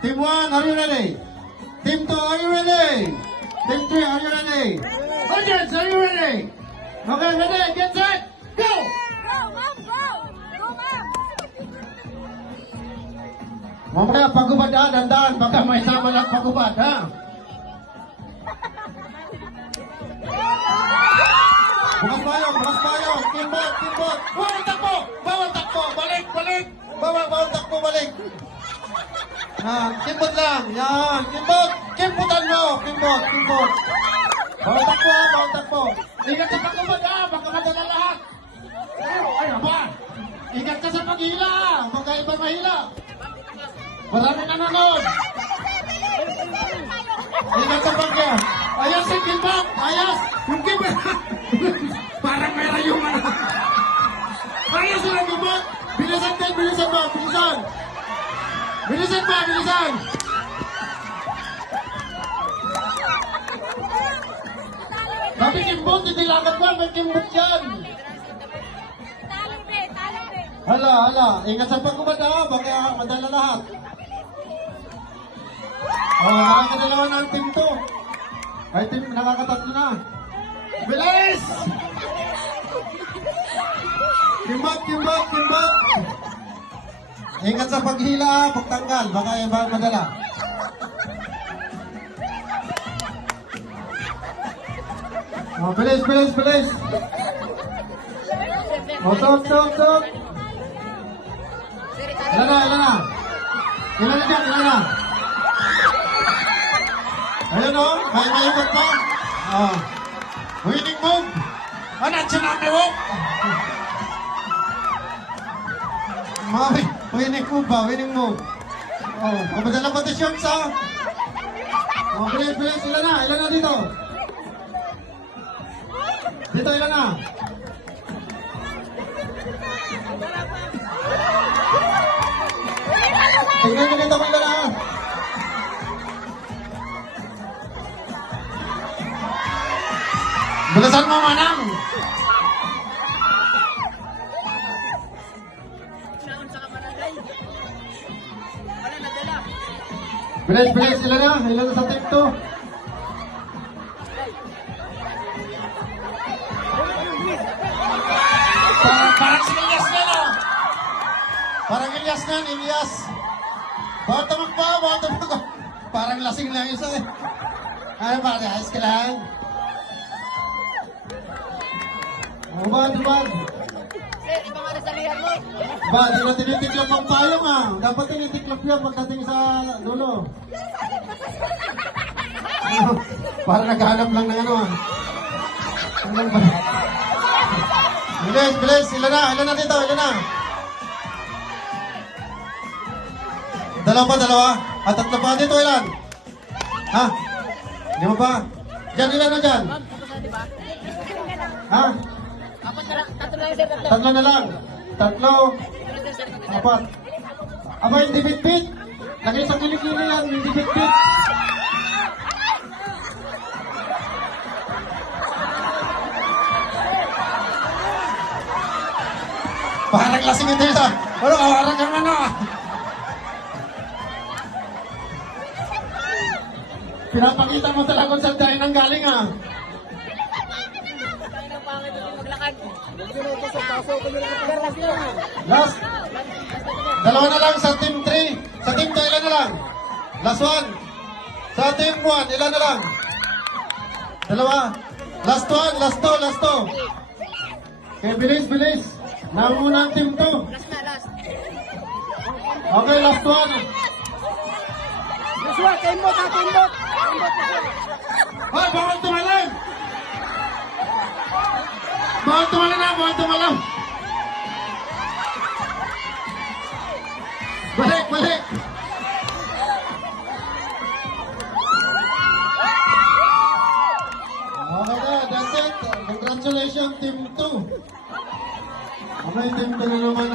Team 1, are you ready? Team 2, are you ready? Team 3, are you ready? Audience, are you ready? Okay, ready, get set, go! Go, ma'am, go! Go, ma'am! Mamaya pagubad ha, dandan, baka may sama lang pagubad ha. Bukas tayo, kimbot, kimbot. Bawal takbo, balik. Bawal takbo, balik. Yan, kimbot lang, yan, kimbotan mo, kimbot. Bawal takbo. Ingat sa pagubad ha, baka madala lahat. Ay, apa? Ingat ka sa paghila, baka iba mahila. Marami nanonood. Ingat sa pagya. Ayos si kimbot, ayos. Yung kimbot. Parang mera yung ano. Ayos sila kimbot. Bilisan ba? Bilisan. Tapi kimbot, hindi lakad ba? May kimbot yan. Talo, be. Hala. Ingat sa pagkubad ha, baka madala lahat. Nakakadalawa na ang team to. Ay, team, nakakatatlo na. Bilis! Kimbot. Ingat sa paghila, pagtanggal, baka iba madala. Bilis. Stop. Ilan na? Ilan na? Ayun o, may ikot pa. Winning move. Nandiyan na kayo. Winning move. Kamadala pa ito shorts ha. Bilis. Ilan na dito? Ilan na? Tingnan nyo dito kung ilan na. Bilisan mo, manang! Bilis, ilan na sa team 2? Parang si Ilyas na, no? Parang Ilyas. Bawal tumakbo. Parang lasing lang isa eh. Ano ba, ayos ka lang? Bad. Sir, ibang ano sa lihan mo? Di na tinitiklop ang payong ah. Dapat tinitiklop yan pagdating sa dulo. Parang naghahanap lang ng ano ah. Bilis. Ilan na dito. Dalawa. At tatlo pa dito, ilan? Ha? Lima pa? Diyan, ilan na dyan? Ha? Tatlo na lang. Apat. Aba, hindi bitbit. Lagay sa kilikili yan, hindi bitbit. Parang lasing ito isa. Parang kang ano. Pinapakita mo talaga kung saan tayo nang galing ah. Last. Dalawa na lang sa team 3. Sa team 2, ilan na lang? Last one. Sa team 1, ilan na lang? Dalawa. Last one, last two. Okay, bilis. Nauna ang team 2. Okay, last one. Joshua, timbot. Hoy, bawal tumalang. Bawal tumalang. Balik. Okay na, that's it. Congratulations, Team 2. Okay, Team 2 na naman